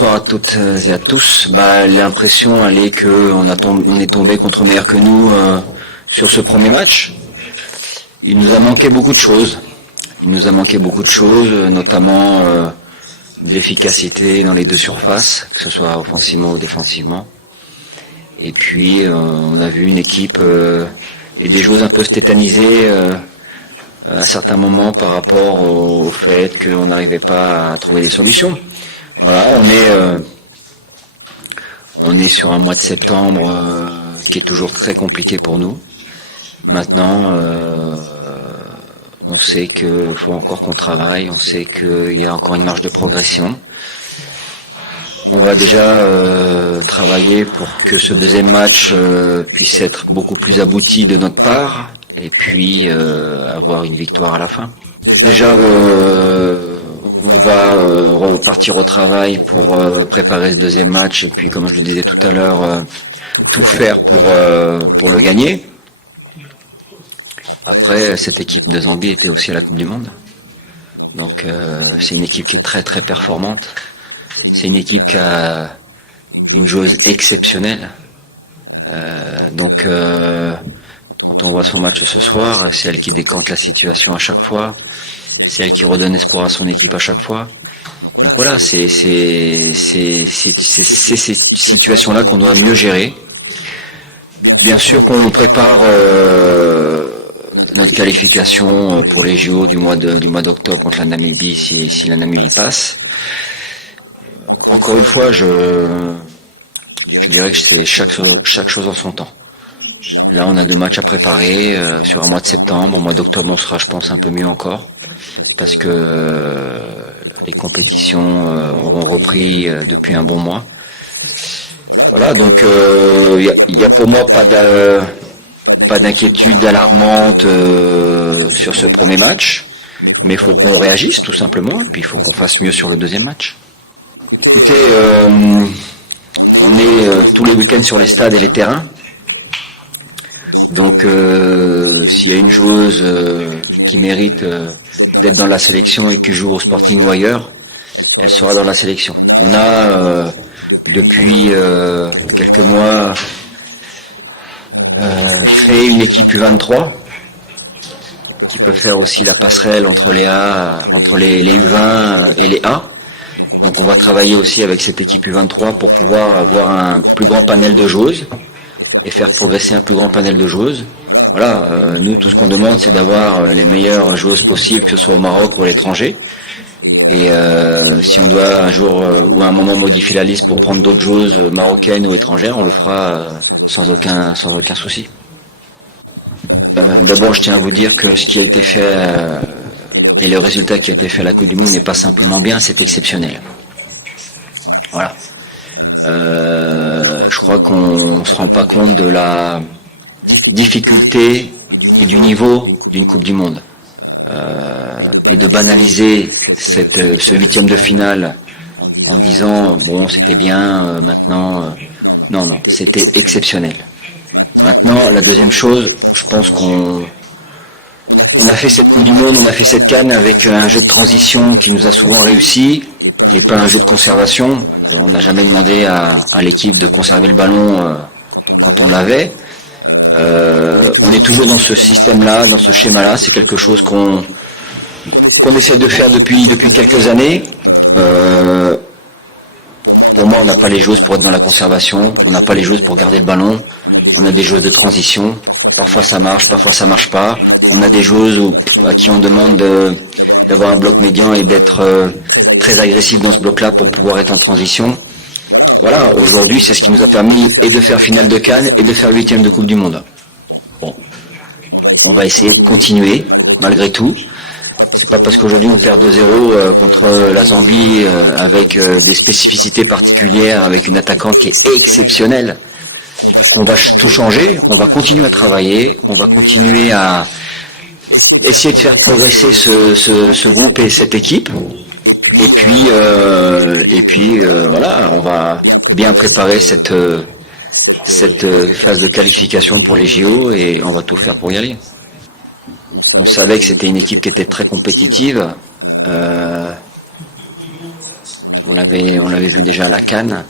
Bonsoir à toutes et à tous. L'impression elle est qu'on est tombé contre meilleur que nous sur ce premier match. Il nous a manqué beaucoup de choses. Notamment de l'efficacité dans les deux surfaces, que ce soit offensivement ou défensivement. Et puis on a vu une équipe et des joueurs un peu tétanisés à certains moments par rapport au fait qu'on n'arrivait pas à trouver des solutions. Voilà, on est sur un mois de septembre qui est toujours très compliqué pour nous. Maintenant, on sait qu'il faut encore qu'on travaille, on sait qu'il y a encore une marge de progression. On va déjà travailler pour que ce deuxième match puisse être beaucoup plus abouti de notre part et puis avoir une victoire à la fin. Déjà, on va repartir au travail pour préparer ce deuxième match et puis, comme je le disais tout à l'heure, tout faire pour le gagner. Après, cette équipe de Zambie était aussi à la Coupe du Monde. Donc c'est une équipe qui est très très performante. C'est une équipe qui a une joueuse exceptionnelle. Donc quand on voit son match ce soir, c'est elle qui décante la situation à chaque fois. C'est elle qui redonne espoir à son équipe à chaque fois. Donc voilà, c'est ces situations-là qu'on doit mieux gérer. Bien sûr qu'on prépare notre qualification pour les JO du mois d'octobre contre la Namibie si la Namibie passe. Encore une fois, je dirais que c'est chaque chose en son temps. Là, on a 2 matchs à préparer sur un mois de septembre. Au mois d'octobre, on sera, je pense, un peu mieux encore parce que les compétitions auront repris depuis un bon mois. Voilà, donc il y a pour moi pas d'inquiétude alarmante sur ce premier match, mais il faut qu'on réagisse tout simplement, et puis il faut qu'on fasse mieux sur le deuxième match. Écoutez, on est tous les week-ends sur les stades et les terrains. Donc s'il y a une joueuse qui mérite d'être dans la sélection et qui joue au Sporting ou ailleurs, elle sera dans la sélection. On a depuis quelques mois créé une équipe U23 qui peut faire aussi la passerelle entre les U20 et les A. Donc on va travailler aussi avec cette équipe U23 pour pouvoir avoir un plus grand panel de joueuses et faire progresser un plus grand panel de joueuses. Voilà, nous tout ce qu'on demande c'est d'avoir les meilleures joueuses possibles, que ce soit au Maroc ou à l'étranger. Et si on doit un jour ou à un moment modifier la liste pour prendre d'autres joueuses marocaines ou étrangères, on le fera sans aucun souci. D'abord, je tiens à vous dire que ce qui a été fait et le résultat qui a été fait à la Coupe du Monde n'est pas simplement bien, c'est exceptionnel. Voilà. Je crois qu'on se rend pas compte de la difficulté et du niveau d'une Coupe du Monde. Et de banaliser ce 8e de finale en disant bon c'était bien maintenant non c'était exceptionnel. Maintenant la deuxième chose, je pense qu'on a fait cette Coupe du Monde, on a fait cette CAN avec un jeu de transition qui nous a souvent réussi et pas un jeu de conservation. On n'a jamais demandé à l'équipe de conserver le ballon quand on l'avait. On est toujours dans ce système-là, dans ce schéma-là. C'est quelque chose qu'on essaie de faire depuis quelques années. Pour moi, on n'a pas les joueuses pour être dans la conservation. On n'a pas les joueuses pour garder le ballon. On a des joueuses de transition. Parfois ça marche, parfois ça marche pas. On a des joueuses à qui on demande d'avoir un bloc médian et d'être très agressif dans ce bloc-là pour pouvoir être en transition. Voilà, aujourd'hui, c'est ce qui nous a permis et de faire finale de CAN et de faire 8e de Coupe du Monde. Bon, on va essayer de continuer, malgré tout. C'est pas parce qu'aujourd'hui on perd 2-0 contre la Zambie avec des spécificités particulières, avec une attaquante qui est exceptionnelle, qu'on va tout changer. On va continuer à travailler, on va continuer à essayer de faire progresser ce groupe et cette équipe. Et puis voilà, on va bien préparer cette phase de qualification pour les JO et on va tout faire pour y aller. On savait que c'était une équipe qui était très compétitive. On l'avait vu déjà à la CAN,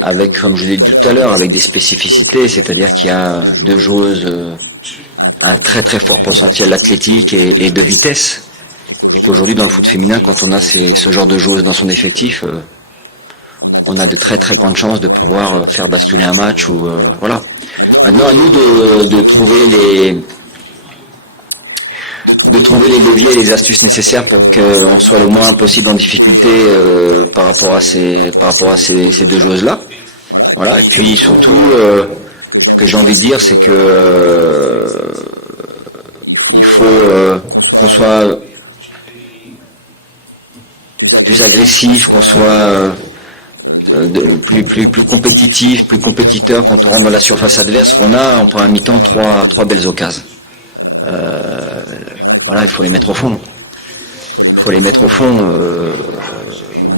avec, comme je l'ai dit tout à l'heure, avec des spécificités, c'est-à-dire qu'il y a deux joueuses, un très très fort potentiel athlétique et de vitesse, et qu'aujourd'hui dans le foot féminin, quand on a ce genre de joueuses dans son effectif, on a de très très grandes chances de pouvoir faire basculer un match ou voilà. Maintenant à nous de trouver les leviers et les astuces nécessaires pour qu'on soit le moins possible en difficulté par rapport à ces deux joueuses-là. Voilà. Et puis surtout, ce que j'ai envie de dire, c'est que il faut qu'on soit plus agressif, qu'on soit plus compétitif, plus compétiteur quand on rentre dans la surface adverse. On a en première mi-temps trois belles occasions. Voilà, il faut les mettre au fond.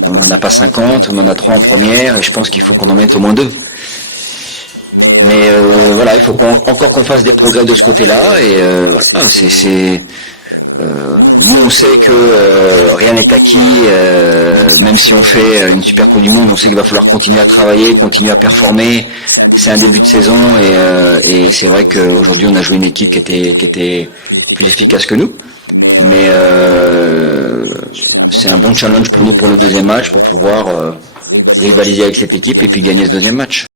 On n'en a pas 50, on en a 3 en première, et je pense qu'il faut qu'on en mette au moins 2. Mais voilà, il faut encore qu'on fasse des progrès de ce côté-là, et voilà, nous on sait que rien n'est acquis, même si on fait une super Coupe du Monde, on sait qu'il va falloir continuer à travailler, continuer à performer. C'est un début de saison, et c'est vrai qu'aujourd'hui on a joué une équipe qui était plus efficace que nous. Mais c'est un bon challenge pour nous pour le deuxième match, pour pouvoir rivaliser avec cette équipe et puis gagner ce deuxième match.